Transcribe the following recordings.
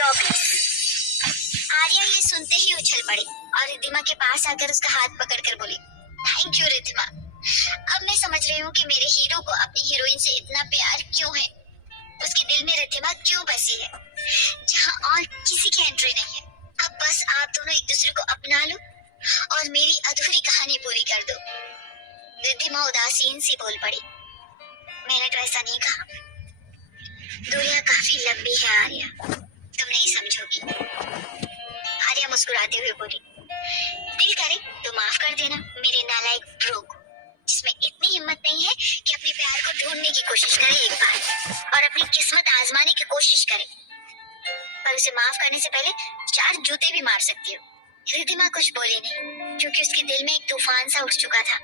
24। आर्या ये सुनते ही उछल पड़ी और रिद्धिमा के पास आकर उसका हाथ पकड़कर बोली, थैंक यू रिद्धिमा। अब मैं समझ रही हूँ कि मेरे हीरो को अपनी हीरोइन से इतना प्यार क्यों है। उसके दिल में रिद्धिमा क्यों बसी है, जहाँ और किसी की एंट्री नहीं है। अब बस आप दोनों एक दूसरे को अपना लो और मेरी अधूरी कहानी पूरी कर दो। रिद्धिमा उदासीन सी बोल पड़ी, मैंने तो ऐसा नहीं कहा। दुनिया काफी लंबी है आर्या, तुम नहीं समझोगी। आर्या मुस्कुराते हुए बोली, दिल करे तो माफ कर देना मेरे नालायक ब्रो को, जिसमें इतनी हिम्मत नहीं है कि अपने प्यार को ढूंढने की कोशिश करे एक बार और अपनी किस्मत आजमाने की कोशिश करे, पर उसे माफ करने से पहले 4 जूते भी मार सकती हो। रिद्धिमा कुछ बोली नहीं, क्योंकि उसके दिल में एक तूफान सा उठ चुका था।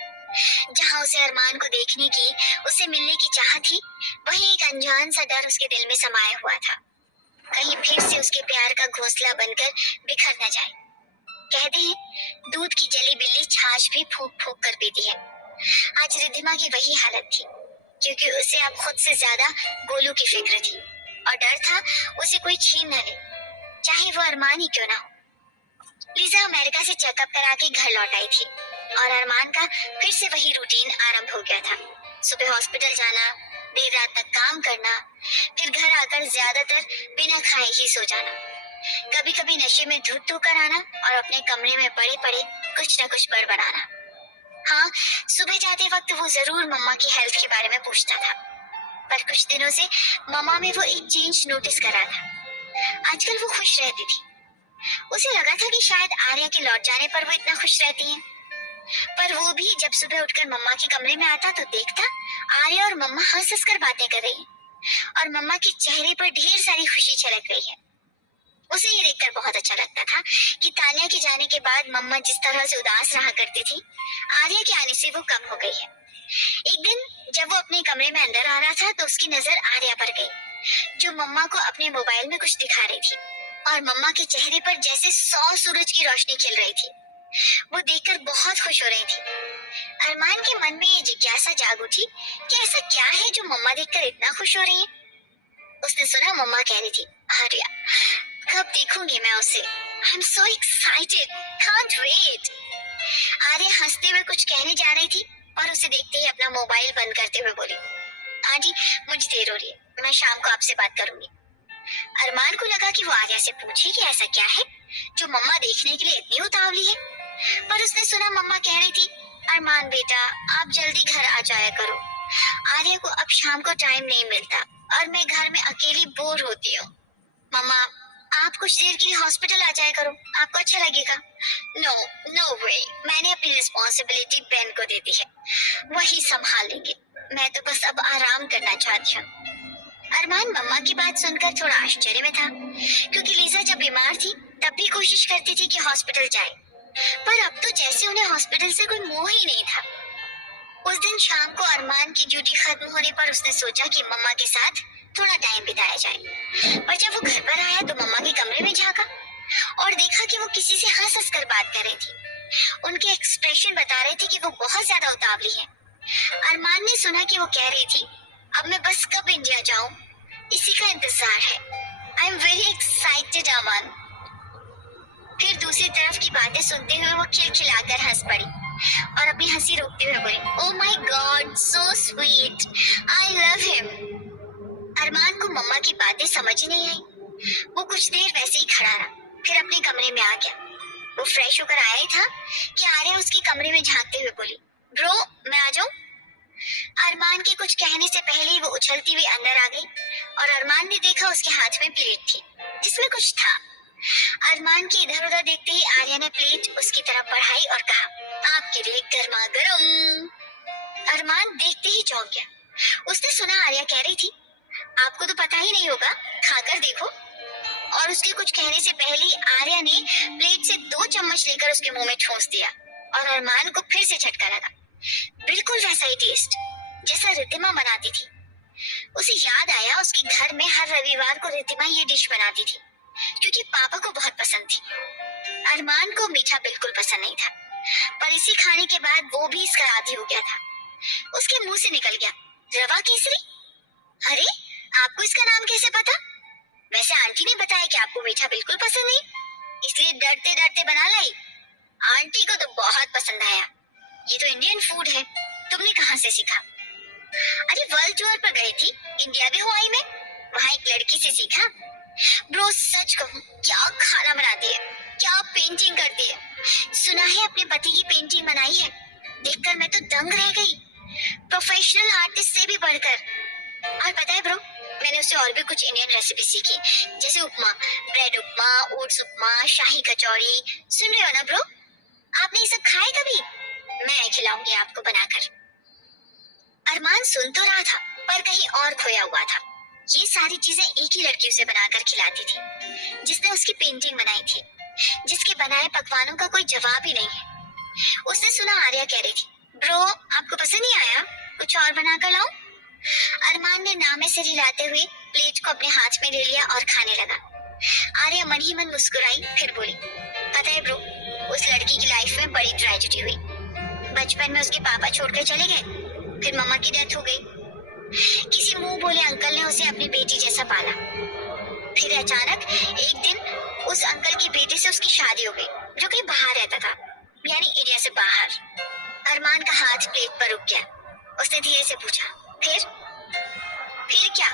जहाँ उसे अरमान को देखने की, उसे मिलने की चाह थी, वहीं एक अनजान सा डर उसके दिल में समाया हुआ था, कहीं फिर से उसके प्यार का घोंसला बनकर बिखर न जाए। कहते हैं दूध की जली बिल्ली छाछ भी फूंक फूंक कर पीती है। आज रिद्धिमा की वही हालत थी, क्योंकि उसे अब खुद से ज्यादा गोलू की फिक्र थी और डर था उसे कोई छीन न ले, चाहे वो अरमान ही क्यों ना हो। लीजा अमेरिका से चेकअप करा के घर लौट आई थी और अरमान का फिर से वही रूटीन आरंभ हो गया था। सुबह हॉस्पिटल जाना, देर रात तक काम करना, फिर घर आकर ज्यादातर बिना खाए ही सो जाना। कभी कभी नशे में धुत होकर आना और अपने कमरे में पड़े पड़े कुछ न कुछ बड़बड़ाना। हाँ, सुबह जाते वक्त वो जरूर मम्मा की हेल्थ के बारे में पूछता था, पर कुछ दिनों से मम्मा में वो एक चेंज नोटिस कर रहा था। आजकल वो खुश रहती थी। उसे लगा था कि शायद आर्या के लौट जाने पर वो इतना खुश रहती है, पर वो भी जब सुबह उठकर मम्मा के कमरे में आता तो देखता आर्या और मम्मा हंस हंस कर बातें कर रही हैं और मम्मा के चेहरे पर ढेर सारी खुशी छलक रही है। उसे ये देखकर बहुत अच्छा लगता था कि तान्या के जाने के बाद मम्मा जिस तरह से उदास रहा करती थी, आर्या के आने से वो कम हो गई है। एक दिन जब वो अपने कमरे में अंदर आ रहा था तो उसकी नजर आर्या पर गई, जो मम्मा को अपने मोबाइल में कुछ दिखा रही थी और मम्मा के चेहरे पर जैसे 100 सूरज की रोशनी खिल रही थी। वो देखकर बहुत खुश हो रही थी। अरमान के मन में ये जिज्ञासा जाग उठी कि ऐसा क्या है जो मम्मा देखकर इतना खुश हो रही है। उसने सुना मम्मा कह रही थी, आर्या कब देखूंगी मैं उसे, I am so excited, can't wait. Arya हंसते हुए कुछ कहने जा रही थी और उसे देखते ही अपना मोबाइल बंद करते हुए बोली, आंटी मुझे देर हो रही है, मैं शाम को आपसे बात करूंगी। अरमान को लगा कि वो आर्या से पूछे कि ऐसा क्या है जो मम्मा देखने के लिए इतनी उतावली है, पर उसने सुना मम्मा कह रही थी, अरमान बेटा आप जल्दी घर आ जाया करो, आर्या को अब शाम को टाइम नहीं मिलता और मैं घर में अकेली बोर होती हूँ। मम्मा आप कुछ देर के लिए हॉस्पिटल आ जाया करो, आपको अच्छा लगेगा। नो नो वे, मैंने अपनी रिस्पॉन्सिबिलिटी बेन को दे दी है, वही संभाल लेंगे, मैं तो बस अब आराम करना चाहती हूँ। अरमान मम्मा की बात सुनकर थोड़ा आश्चर्य में था, क्योंकि लीजा जब बीमार थी तब भी कोशिश करती थी कि हॉस्पिटल जाए, पर अब तो जैसे उन्हें हॉस्पिटल से कोई मोह ही नहीं था। उस दिन शाम को अरमान की ड्यूटी खत्म होने पर उसने सोचा कि मम्मा के साथ थोड़ा टाइम बिताया जाए, पर जब वो घर पर आया तो मम्मा के कमरे में झांका और देखा कि वो किसी से हंस हंस कर बात कर रही थी। उनके एक्सप्रेशन बता रहे थे कि वो बहुत ज्यादा उतावली है। अरमान ने सुना कि वो कह रही थी, अब मैं बस कब इंडिया जाऊं, इसी का इंतजार है, आई एम वेरी एक्साइटेड अमन। फिर दूसरी तरफ की बातें सुनते हुए वो खिलखिलाकर हंस पड़ी और अपनी हंसी रोकते हुए बोली, oh my god so sweet, I love him. Arman को मम्मा की बातें समझ ही नहीं आई। वो कुछ देर वैसे ही खड़ा रहा, फिर अपने कमरे में आ गया। वो फ्रेश होकर आया ही था कि आर्या उसके कमरे में झांकते हुए बोली, ब्रो मैं आ जाऊं। अरमान के कुछ कहने से पहले ही वो उछलती हुई अंदर आ गई और अरमान ने देखा उसके हाथ में प्लेट थी जिसमें कुछ था। अरमान के इधर उधर देखते ही आर्या ने प्लेट उसकी तरफ बढ़ाई और कहा, आपके लिए गर्मा गर्म। अरमान देखते ही चौंक गया। उसने सुना आर्या कह रही थी, आपको तो पता ही नहीं होगा, खाकर देखो। और उसके कुछ कहने से पहले ही आर्या ने प्लेट से 2 चम्मच लेकर उसके मुंह में ठूंस दिया और अरमान को फिर से झटका लगा। बिल्कुल वैसा ही टेस्ट जैसा रिद्धिमा बनाती थी। उसे याद आया उसके घर में हर रविवार को रिद्धिमा ये डिश बनाती थी, क्योंकि पापा को बहुत पसंद थी। अरमान को मीठा बिल्कुल पसंद नहीं था, पर इसे खाने के बाद वो भी इसका आदी हो गया था। उसके मुंह से निकल गया, रवा केसरी। अरे आपको इसका नाम कैसे पता? वैसे आंटी आंटी ने बताया कि आपको मीठा बिल्कुल पसंद नहीं, इसलिए डरते डरते बना लाई। आंटी को तो बहुत पसंद आया। ये तो इंडियन फूड है, तुमने कहाँ से सीखा? अरे वर्ल्ड टूर पर गई थी, इंडिया भी हुआ ही मैं, वहाँ एक लड़की से सीखा। ब्रो सच कहूँ, क्या खाना बनाती है, क्या पेंटिंग करती है। सुना है अपने पति की पेंटिंग बनाई है, देखकर मैं तो दंग रह गई, प्रोफेशनल आर्टिस्ट से भी बढ़कर। और पता है ब्रो, मैंने उससे और भी कुछ इंडियन रेसिपी सीखी, जैसे उपमा, ब्रेड उपमा, ओट्स उपमा, शाही कचौड़ी। सुन रहे हो ना ब्रो? आपने ये सब खाए कभी? मैं खिलाऊंगी आपको बनाकर। अरमान सुन तो रहा था, पर कहीं और खोया हुआ था। ये सारी चीजें एक ही लड़की उसे बनाकर खिलाती थी, जिसने उसकी पेंटिंग बनाई थी, जिसके बनाए पकवानों का कोई जवाब ही नहीं है। उसने सुना आर्या कह रही थी, ब्रो आपको पसंद नहीं आया, कुछ और बनाकर लाऊं? अरमान ने नामे सिर हिलाते हुए प्लेट को अपने हाथ में ले लिया और खाने लगा। आर्या मन ही मन मुस्कुराई, फिर बोली, पता है ब्रो, उस लड़की की लाइफ में बड़ी ट्रेजेडी हुई। बचपन में उसके पापा छोड़कर चले गए, फिर मम्मा की डेथ हो गई। किसी मुंह बोले अंकल ने उसे अपनी बेटी जैसा पाला। फिर अचानक एक दिन उस अंकल की बेटी से उसकी शादी हो गई, जो कहीं बाहर रहता था, यानी इंडिया से बाहर। अरमान का हाथ प्लेट पर रुक गया। उसने धीरे से पूछा, फिर क्या?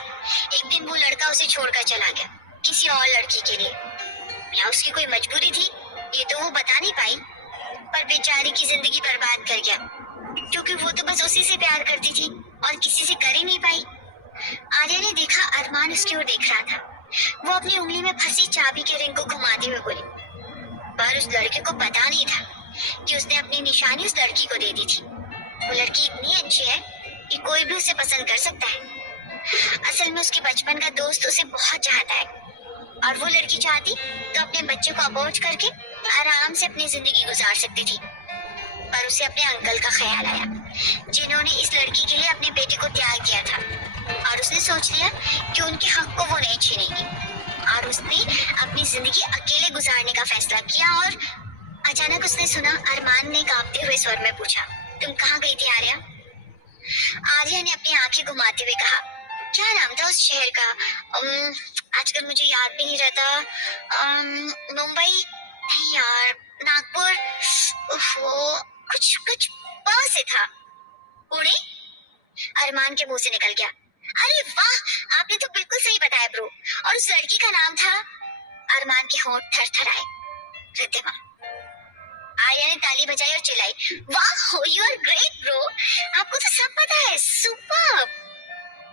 एक दिन वो लड़का उसे छोड़कर चला गया, किसी और लड़की के लिए। या उसकी कोई मजबूरी थी, ये तो वो बता नहीं पाई, पर बेचारी की जिंदगी बर्बाद कर गया, क्योंकि वो तो बस उसी से प्यार करती थी और किसी से कर ही नहीं पाई। आर्या ने देखा अरमान उसकी ओर देख रहा था। वो अपनी उंगली में फंसी चाबी के रिंग को घुमाते हुए बोली, पर उस लड़के को पता नहीं था कि उसने अपनी निशानी उस लड़की को दे दी थी। वो लड़की इतनी अच्छी है कि कोई भी उसे पसंद कर सकता है। असल में उसके बचपन का दोस्त उसे बहुत चाहता है, और वो लड़की चाहती तो अपने बच्चे को अबॉर्ट करके आराम से अपनी जिंदगी गुजार सकती थी। पर उसे अपने अंकल का ख्याल आया, जिन्होंने इस लड़की के लिए अपनी बेटी को त्याग दिया था, और उसने सोच लिया कि उनके हक को वो नहीं छीनेगी, और उसने अपनी जिंदगी अकेले गुजारने का फैसला किया। और अचानक उसने सुना अरमान ने कांपते हुए स्वर में पूछा, तुम कहाँ गई थी आर्या? आर्या ने अपनी आंखें घुमाते हुए कहा, क्या नाम था उस शहर का? आजकल मुझे याद भी नहीं रहता। मुंबई नहीं यार, नागपुर, वो कुछ कुछ प से था। पुणे? अरमान के मुंह से निकल गया। अरे वाह, आपने तो बिल्कुल सही बताया ब्रो। और उस लड़की का नाम था? अरमान के होंठ थरथराए। रिद्धिमा। आर्या ने ताली बजाई और चिल्लाई, वाह यू आर ग्रेट ब्रो, आपको तो सब पता है, सुपर्ब।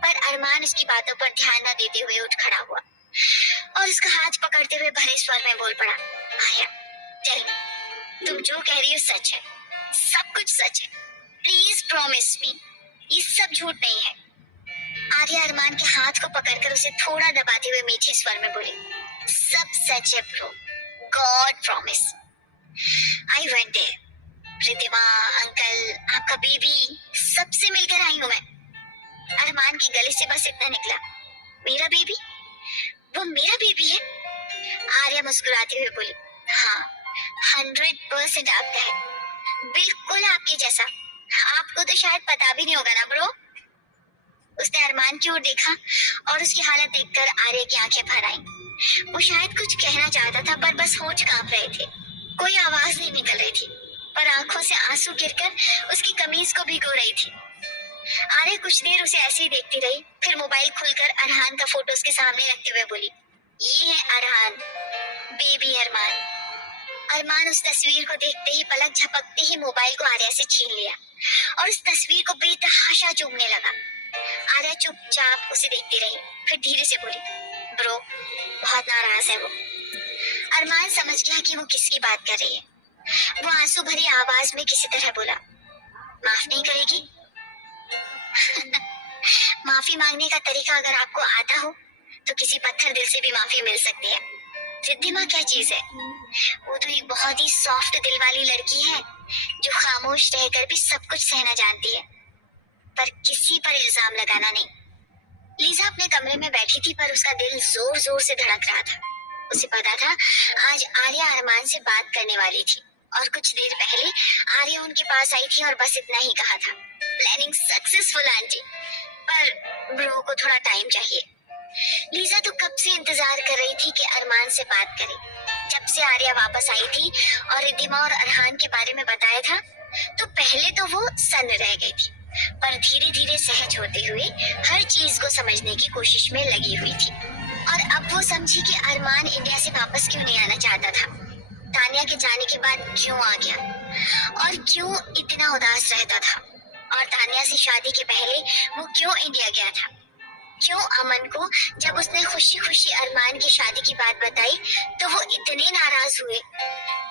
पर अरमान उसकी बातों पर ध्यान न देते हुए उठ खड़ा हुआ और उसका हाथ पकड़ते हुए भरे स्वर में बोल पड़ा, आर्या टेल मी, तुम जो कह रही हो सच है, सब कुछ सच है, प्लीज प्रॉमिस मी, ये सब झूठ नहीं है। आर्या अरमान के हाथ को पकड़कर उसे थोड़ा दबाते हुए मीठे स्वर में बोली, सब सच है bro, god promise. I went there, Riddhima, uncle, आपका बेबी, सबसे मिलकर आई हूँ मैं। अरमान के गले से बस इतना निकला, मेरा बेबी? वो मेरा बेबी है? आर्या मुस्कुराते हुए बोली, हाँ 100% आपका है, बिल्कुल आपके जैसा। आपको तो शायद पता भी नहीं होगा ना ब्रो। उसने अरमान की ओर देखा और उसकी हालत देखकर आर्या की आंखें भर आईं। वो शायद कुछ कहना चाहता था, पर बस होंठ कांप रहे थे, कोई आवाज नहीं निकल रही थी, पर आंखों से आंसू गिरकर उसकी कमीज को भिगो रही थी। आर्या कुछ देर उसे ऐसे ही देखती रही, फिर मोबाइल खोलकर अरहान का फोटो उसके सामने रखते हुए बोली, ये है अरहान, बेबी अरमान। अरमान उस तस्वीर को देखते ही पलक झपकते ही मोबाइल को आर्या से छीन लिया और उस तस्वीर को बेतहाशा चूमने लगा। आर्या चुपचाप उसे देखती रही, फिर धीरे से बोली, ब्रो बहुत नाराज है वो। अरमान समझ गया कि वो किसकी बात कर रही है। वो आंसू भरी आवाज में किसी तरह बोला, माफ नहीं करेगी? माफी मांगने का तरीका अगर आपको आता हो तो किसी पत्थर दिल से भी माफी मिल सकती है। रिद्धिमा क्या चीज है? वो तो एक बहुत ही सॉफ्ट दिल वाली लड़की है, जो खामोश रहकर भी सब कुछ सहना जानती है, पर किसी पर इल्जाम लगाना नहीं। लीजा अपने कमरे में बैठी थी, पर उसका दिल जोर जोर से धड़क रहा था। उसे पता था आज आर्या अरमान से बात करने वाली थी, और कुछ देर पहले आर्या उनके पास आई थी और बस इतना ही कहा था, प्लानिंग सक्सेसफुल आंटी, पर ब्रो को थोड़ा टाइम चाहिए। लीजा तो कब से इंतजार कर रही थी थी कि अरमान से बात करे। जब से आर्या वापस आई थी और रिद्धिमा और अरहान के बारे में बताया था, तो पहले तो वो सन्न रह गई थी, पर धीरे धीरे सहज होते हुए हर चीज को समझने की कोशिश में लगी हुई थी। और अब वो समझी कि अरमान इंडिया से वापस क्यों नहीं आना चाहता था, तानिया के जाने के बाद क्यों आ गया और क्यों इतना उदास रहता था, और तानिया से शादी के पहले वो क्यों इंडिया गया था। क्यों अमन को जब उसने खुशी खुशी अरमान की शादी की बात बताई तो वो इतने नाराज हुए।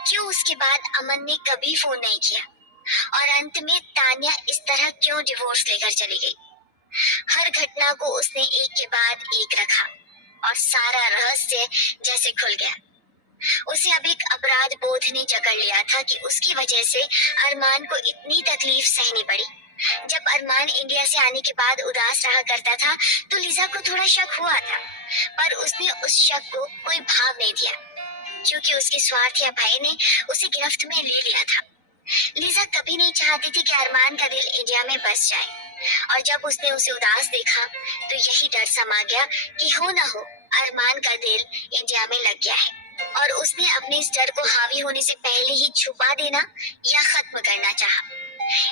क्यों उसके बाद अमन ने कभी फोन नहीं किया, और अंत में तानिया इस तरह क्यों डिवोर्स लेकर चली गई। हर घटना को उसने एक के बाद एक रखा और सारा रहस्य जैसे खुल गया। उसे अब एक अपराध बोध ने जकड़ लिया था कि उसकी वजह से अरमान को इतनी तकलीफ सहनी पड़ी। जब अरमान इंडिया से आने के बाद उदास रहा करता था तो लिजा को थोड़ा शक हुआ था, पर उसने उस शक को कोई भाव नहीं दिया, क्योंकि उसके स्वार्थ या भय ने उसे गिरफ्त में ले लिया था। लिजा कभी नहीं चाहती थी कि अरमान का दिल इंडिया में बस जाए, और जब उसने उसे उदास देखा तो यही डर समा गया कि हो न हो अरमान का दिल इंडिया में लग गया है, और उसने अपने इस डर को हावी होने से पहले ही छुपा देना या खत्म करना चाहा।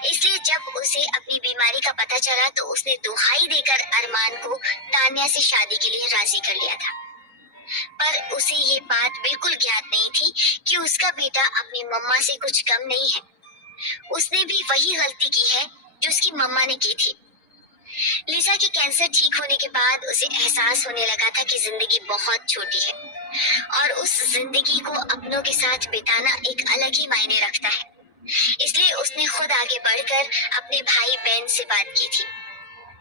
इसलिए जब उसे अपनी बीमारी का पता चला तो उसने दुहाई देकर अरमान को तान्या से शादी के लिए राजी कर लिया था। पर उसे ये बात बिल्कुल ज्ञात नहीं थी कि उसका बेटा अपनी मम्मा से कुछ कम नहीं है। उसने भी वही गलती की है जो उसकी मम्मा ने की थी। लिजा के कैंसर ठीक होने के बाद उसे एहसास होने लगा था कि जिंदगी बहुत छोटी है, और उस जिंदगी को अपनों के साथ बिताना एक अलग ही मायने रखता है। इसलिए उसने खुद आगे बढ़कर अपने भाई बहन से बात की थी।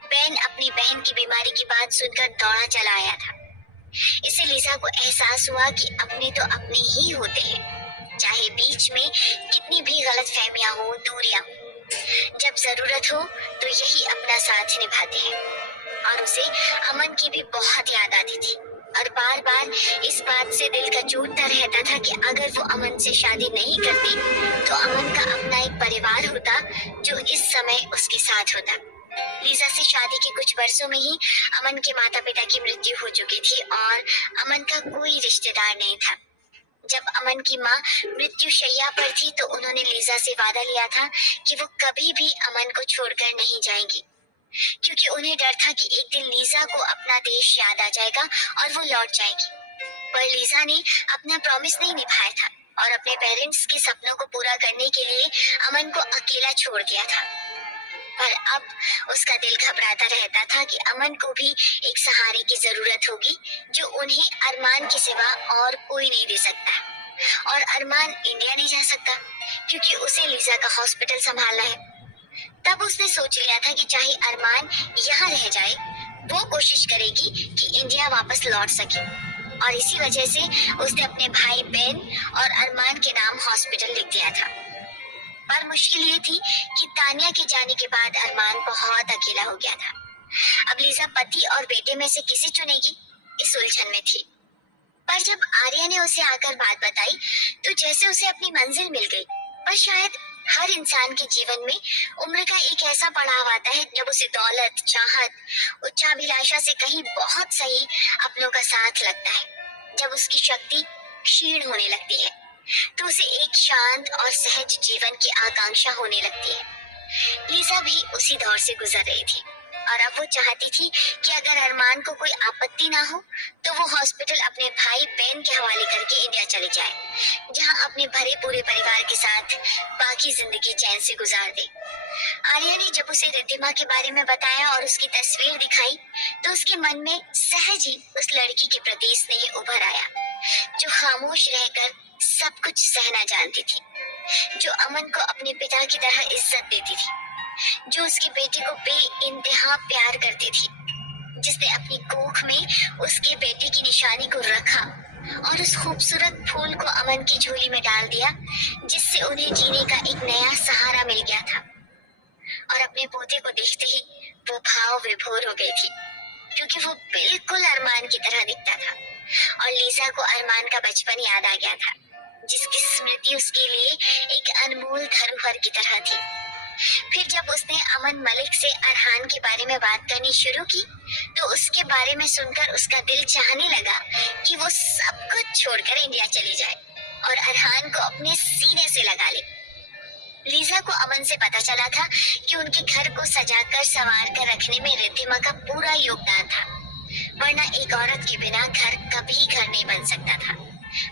बहन अपनी बहन की बीमारी की बात सुनकर दौड़ा चला आया था। इससे लिजा को एहसास हुआ कि अपने तो अपने ही होते हैं, चाहे बीच में कितनी भी गलतफहमियां हो, दूरियां हो। जब जरूरत हो तो यही अपना साथ निभाते हैं। और उसे अमन की भी बहुत याद आती थी, और बार बार इस बात से दिल कचोटता रहता था कि अगर वो अमन से शादी नहीं करती तो अमन का अपना एक परिवार होता जो इस समय उसके साथ होता। लिजा से शादी के कुछ वर्षों में ही अमन के माता पिता की मृत्यु हो चुकी थी और अमन का कोई रिश्तेदार नहीं था। जब अमन की माँ मृत्यु शैया पर थी तो उन्होंने लिजा से वादा लिया था कि वो कभी भी अमन को छोड़कर नहीं जाएंगी, क्योंकि उन्हें डर था कि एक दिन लिजा को अपना देश याद आ जाएगा और वो लौट जाएगी। पर लिजा ने अपना प्रॉमिस नहीं निभाया था और अपने पेरेंट्स के सपनों को पूरा करने के लिए अमन को अकेला छोड़ दिया था। पर अब उसका दिल घबराता रहता था कि अमन को भी एक सहारे की जरूरत होगी जो उन्हें अरमान के सिवा और कोई नहीं दे सकता, और अरमान इंडिया नहीं जा सकता क्योंकि उसे लिजा का हॉस्पिटल संभालना है। तब उसने सोच लिया था कि चाहे अरमान यहाँ रह जाए, वो कोशिश करेगी कि इंडिया वापस लौट सके, और इसी वजह से उसने अपने भाई बहन और अरमान के नाम हॉस्पिटल लिख दिया था। पर मुश्किल ये थी कि तानिया के जाने के बाद अरमान बहुत अकेला हो गया था। अब लिजा पति और बेटे में से किसे चुनेगी, इस उलझन में थी। पर जब आर्या ने उसे आकर बात बताई तो जैसे उसे अपनी मंजिल मिल गई। पर शायद हर इंसान के जीवन में उम्र का एक ऐसा पड़ाव आता है जब उसे दौलत, चाहत, उच्चाभिलाषा से कहीं बहुत सही अपनों का साथ लगता है। जब उसकी शक्ति क्षीण होने लगती है तो उसे एक शांत और सहज जीवन की आकांक्षा होने लगती है। लिजा भी उसी दौर से गुजर रही थी, और अब वो चाहती थी कि अगर अरमान को कोई आपत्ति ना हो तो वो हॉस्पिटल अपने भाई बहन के हवाले करके इंडिया चली जाए, जहां अपने भरे पूरे परिवार के साथ बाकी जिंदगी चैन से गुजार दे। आर्या ने जब उसे रिद्धिमा के बारे में बताया और उसकी तस्वीर दिखाई तो उसके मन में सहज ही उस लड़की के प्रति स्नेह उभर आया, जो खामोश रहकर सब कुछ सहना जानती थी, जो अमन को अपने पिता की तरह इज्जत देती थी, जो उसके बेटे को बेइंतहा प्यार करती थी, जिसने अपनी कोख में उसके बेटे की निशानी को रखा और उस खूबसूरत फूल को अमन की झोली में डाल दिया, जिससे उन्हें जीने का एक नया सहारा मिल गया था। और अपने पोते को देखते ही वो भाव विभोर हो गई थी, क्योंकि वो बिल्कुल अरमान की तरह दिखता था, और लिजा को अरमान का बचपन याद आ गया था, जिसकी स्मृति उसके लिए एक अनमोल धरोहर की तरह थी। फिर जब उसने अमन मलिक से अरहान के बारे में बात करनी शुरू की तो उसके बारे में सुनकर उसका दिल चाहने लगा कि वो छोड़कर इंडिया चली जाए और अरहान को अपने सीने से लगा ले। लीजा को अमन से पता चला था कि उनके घर को सजाकर संवार कर रखने में रिद्धिमा का पूरा योगदान था, वरना एक औरत के बिना घर कभी घर नहीं बन सकता था।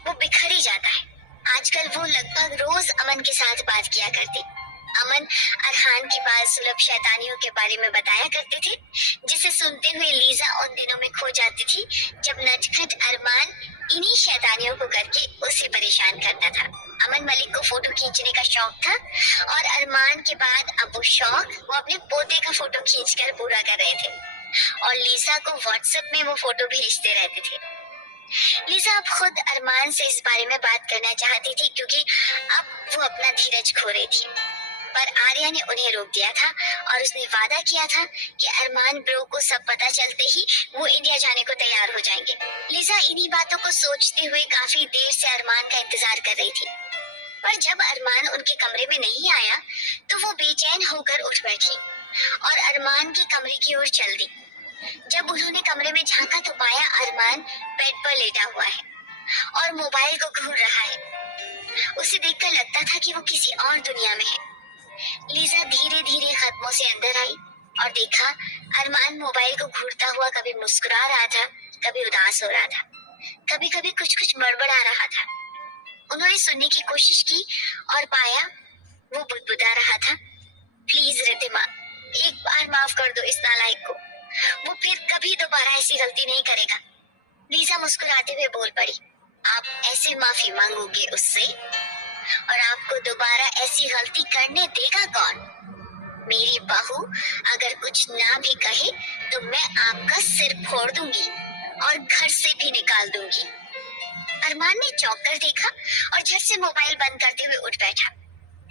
वो बिखर ही जाता है। आजकल वो लगभग रोज अमन के साथ बात किया करती। अमन अरहान की बात सुलभ शैतानियों के बारे में बताया करते थे, जिसे सुनते हुए लीजा उन दिनों में खो जाती थी जब नटखट अरमान इन्हीं शैतानियों को करके उसे परेशान करता था। अमन मलिक को फोटो खींचने का शौक था और अरमान के बाद अब वो शौक वो अपने पोते का फोटो खींचकर पूरा कर रहे थे और लीजा को व्हाट्सएप में वो फोटो भेजते रहते थे। लीजा अब खुद अरमान से इस बारे में बात करना चाहती थी क्योंकि अब वो अपना धीरज खो रही थी, पर आर्या ने उन्हें रोक दिया था और उसने वादा किया था कि अरमान ब्रो को सब पता चलते ही वो इंडिया जाने को तैयार हो जाएंगे। लीजा इन्हीं बातों को सोचते हुए काफी देर से अरमान का इंतजार कर रही थी, पर जब अरमान उनके कमरे में नहीं आया तो वो बेचैन होकर उठ बैठी और अरमान के कमरे की ओर चल दी। जब उन्होंने कमरे में झांका तो पाया अरमान बेड पर लेटा हुआ है और मोबाइल को घूर रहा है। उसे देखकर लगता था कि वो किसी और दुनिया में है। लीजा धीरे धीरे कदमों से अंदर आई और देखा अरमान मोबाइल को घूरता हुआ कभी मुस्कुरा रहा था, कभी उदास हो रहा था, कभी कभी कुछ कुछ बड़बड़ा रहा था। उन्होंने सुनने की कोशिश की और पाया वो बुदबुदा रहा था, प्लीज रिद्धिमा, एक बार माफ कर दो इस नालायक को, वो फिर कभी दोबारा ऐसी गलती नहीं करेगा। लीजा मुस्कुराते हुए बोल पड़ी, आप ऐसे माफी मांगोगे उससे और आपको दोबारा ऐसी गलती करने देगा कौन? मेरी बहू अगर कुछ ना भी कहे तो मैं आपका सिर फोड़ दूंगी और घर से भी निकाल दूंगी। अरमान ने चौंक कर देखा और झट से मोबाइल बंद करते हुए उठ बैठा।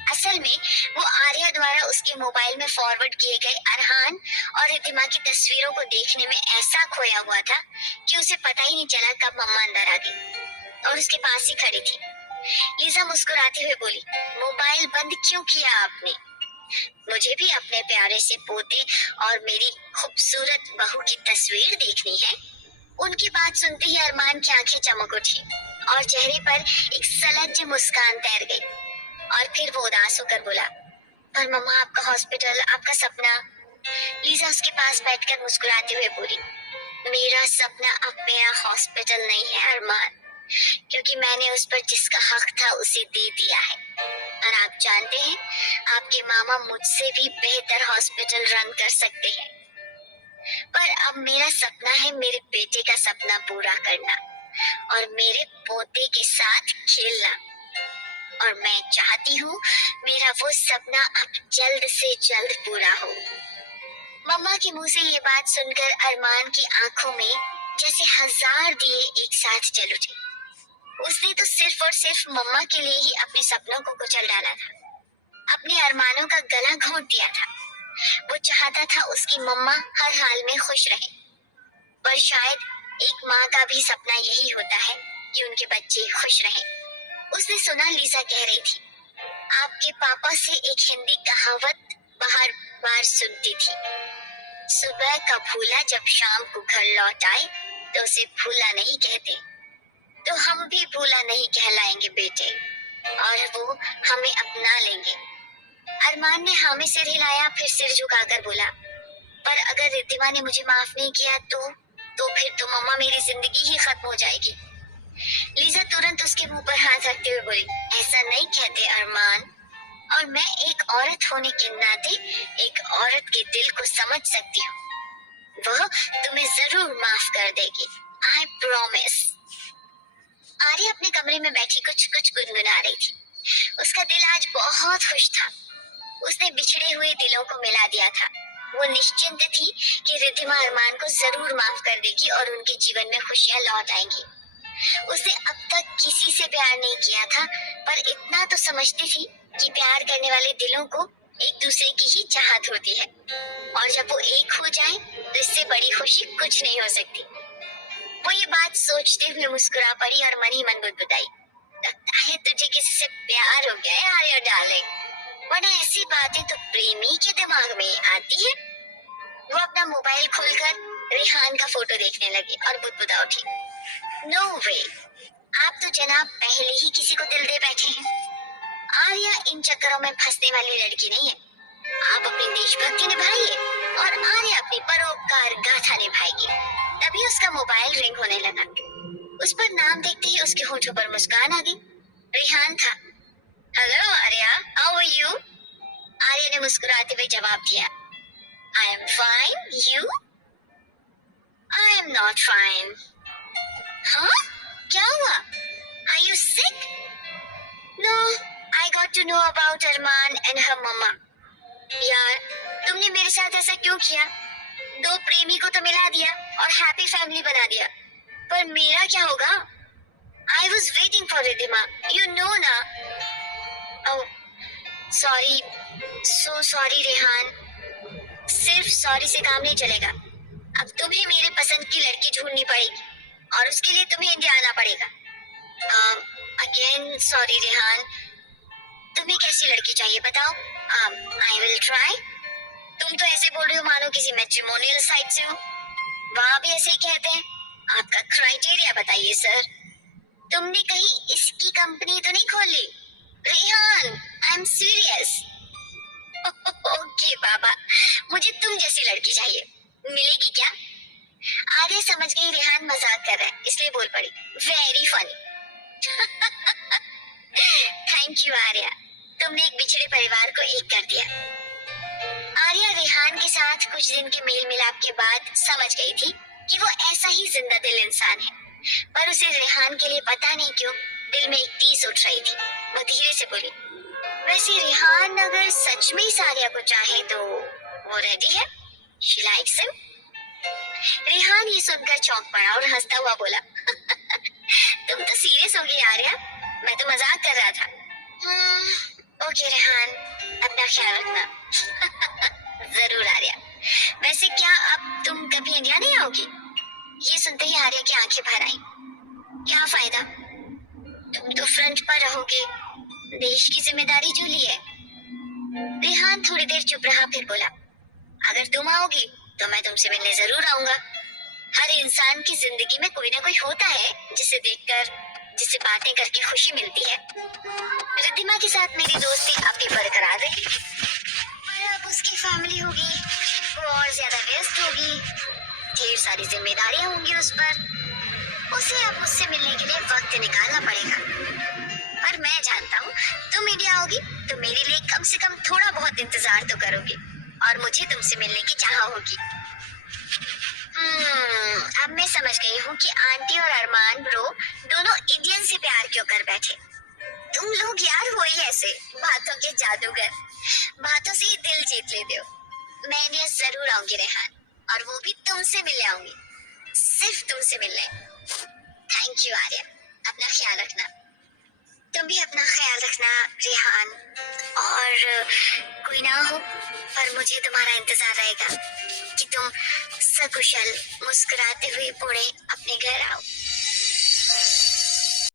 असल में वो आर्या द्वारा उसके मोबाइल में फॉरवर्ड किए गए अरहान और रिद्धिमा की तस्वीरों को देखने में ऐसा खोया हुआ था कि उसे पता ही नहीं चला कब मम्मा अंदर आ गई और उसके पास ही खड़ी थी। लीजा मुस्कुराते हुए बोली, मोबाइल बंद क्यों किया आपने? मुझे भी अपने प्यारे से पोते और मेरी खूबसूरत बहू की तस्वीर देखनी है। उनकी बात सुनते ही अरमान की आंखें चमक उठी और चेहरे पर एक सलज्ज मुस्कान तैर गई और फिर वो उदास होकर बोला, पर मम्मा आपका हॉस्पिटल, आपका सपना। लीजा उसके पास बैठकर मुस्कुराते हुए बोली, मेरा सपना अब मेरा हॉस्पिटल नहीं है अरमान, क्योंकि मैंने उस पर जिसका हक था उसे दे दिया है। और आप जानते हैं आपके मामा मुझसे भी बेहतर हॉस्पिटल रन कर सकते हैं, पर अब मेरा सपना है मेरे बेटे का सपना पूरा करना और मेरे पोते के साथ खेलना। और मैं चाहती हूँ मेरा वो सपना अब जल्द से जल्द पूरा हो। मम्मा के मुंह से ये बात सुनकर अरमान की आंखों में जैसे 1000 दिए एक साथ जल उठे। उसने तो सिर्फ और सिर्फ मम्मा के लिए ही अपने सपनों को कुचल डाला था, अपने अरमानों का गला घोंट दिया था। वो चाहता था उसकी मम्मा हर हाल में खुश रहे, पर शायद एक माँ का भी सपना यही होता है कि उनके बच्चे खुश रहें। उसने सुना लीजा कह रही थी, आपके पापा से एक हिंदी कहावत बार बार सुनती थी, सुबह का भूला जब शाम को घर लौट आए तो उसे भूला नहीं कहते। तो हम भी भूला नहीं कहलाएंगे बेटे और वो हमें अपना लेंगे। अरमान ने हाँ में सिर हिलाया, फिर सिर झुकाकर बोला, पर अगर रिद्धिमा ने मुझे माफ नहीं किया तो फिर तो मम्मा मेरी जिंदगी ही खत्म हो जाएगी। लीजा तुरंत उसके मुंह पर हाथ रखते हुए बोली, ऐसा नहीं कहते अरमान, और मैं एक औरत होने के नाते एक औरत के दिल को समझ सकती हूँ, वह तुम्हें जरूर माफ कर देगी, आई प्रॉमिस। आर्या अपने कमरे में बैठी कुछ कुछ गुनगुना रही थी। उसका दिल आज बहुत खुश था। उसने बिछड़े हुए दिलों को मिला दिया था। वो निश्चिंत थी कि रिद्धिमा अरमान को जरूर माफ कर देगी और उनके जीवन में खुशियां लौट आएंगी। उसने अब तक किसी से प्यार नहीं किया था, पर इतना तो समझती थी कि प्यार करने वाले दिलों को एक दूसरे की ही चाहत होती है और जब वो एक हो जाए तो इससे बड़ी खुशी कुछ नहीं हो सकती। वो ये बात सोचते हुए मुस्कुरा पड़ी और मन ही मन बुदबुदाई, लगता है तुझे किसी से प्यार हो गया है आर्या डार्लिंग, वरना ऐसी बातें तो प्रेमी के दिमाग में आती है। वो अपना मोबाइल खोलकर रेहान का फोटो देखने लगी और बुदबुदा उठी, नो वे, आप तो जनाब पहले ही किसी को दिल दे बैठे हैं। आर्या इन चक्करों में फंसने वाली लड़की नहीं है। आप अपनी देशभक्ति निभाइए और आर्या अपनी परोपकार गाथा निभाएगी। तभी उसका मोबाइल रिंग होने लगा। उस पर नाम देखते ही उसके होठों पर मुस्कान आ गई। रेहान था। Hello Arya, how are you? Arya ने मुस्कुराते हुए जवाब दिया। I am fine, you? I am not fine. हाँ? क्या हुआ? Are you sick? No, I got to know about Arman and her mamma. यार, तुमने मेरे साथ ऐसा क्यों किया? दो प्रेमी को तो मिला दिया और हैप्पी फैमिली बना दिया, पर मेरा क्या होगा? I was waiting for Ridhima. You know ना? Oh, sorry, so sorry Rehan. सिर्फ सॉरी से काम नहीं चलेगा। अब तुम्हें मेरे पसंद की लड़की ढूंढनी पड़ेगी और उसके लिए तुम्हें इंडिया आना पड़ेगा। Again sorry Rehan. तुम्हें कैसी लड़की चाहिए बताओ? I will try. तुम तो ऐसे बोल रही हो मानो किसी मैट्रिमोनियल साइट से हो। वहाँ भी ऐसे ही कहते हैं। आपका क्राइटेरिया बताइए सर। तुमने कहीं इसकी कंपनी तो नहीं खोली? Rehan, I am serious. Okay बाबा, मुझे तुम जैसी लड़की चाहिए। मिलेगी क्या? आर्या समझ गई रेहान मजाक कर रहा है, इसलिए बोल पड़ी। Very funny. Thank you Arya, तुमने एक बिछड़े परिवार को एक कर दिया। आर्या रेहान के साथ कुछ दिन के मेल मिलाप के बाद समझ गई थी कि वो ऐसा ही जिंदा दिल इंसान है, पर उसे रेहान के लिए पता नहीं क्यों दिल में एक टीस उठ रही थी। वो धीरे से बोली, वैसे रेहान अगर सच में इस आर्या को चाहे तो वो रेडी है। She likes him. रेहान ये सुनकर चौंक पड़ा और हंसता हुआ बोला, तुम तो सीरियस हो गई आर्या, मैं तो मजाक कर रहा था। ओके रेहान, अपना ख्याल रखना। जरूर आर्या। वैसे क्या अब तुम कभी इंडिया नहीं आओगी? ये सुनते ही आर्या की आंखें भर आई। क्या फायदा, तुम तो फ्रंट पर रहोगे, देश की जिम्मेदारी जो ली है। रेहान थोड़ी देर चुप रहा, फिर बोला, अगर तुम आओगी तो मैं तुमसे मिलने जरूर आऊंगा। हर इंसान की जिंदगी में कोई ना कोई होता है जिसे देखकर, जिसे बातें करके खुशी मिलती है। रिद्धिमा के साथ मेरी दोस्ती अब भी बरकरार रही, पर अब उसकी फैमिली होगी, वो और ज्यादा व्यस्त होगी, ढेर सारी जिम्मेदारियां होंगी उस पर। उसे अब मुझसे मिलने के लिए वक्त निकालना पड़ेगा। पर मैं जानता हूँ तुम इंडिया आओगी तो मेरे लिए कम से कम थोड़ा बहुत इंतजार तो करोगी और मुझे तुमसे मिलने की चाह होगी। अब मैं समझ गई हूँ कि आंटी और अरमान ब्रो दोनों इंडियन से प्यार क्यों कर बैठे। तुम लोग यार हो ही ऐसे बातों के जादूगर, बातों से ही दिल जीत लेते हो। मैं इंडिया जरूर आऊंगी रेहान, और वो भी तुमसे मिलने आऊंगी, सिर्फ तुमसे मिलने। थैंक यू आर्या, अपना ख्याल रखना। तुम भी अपना ख्याल रखना रेहान, और कोई ना हो पर मुझे तुम्हारा इंतजार रहेगा कि तुम सकुशल मुस्कुराते हुए पुणे अपने घर आओ।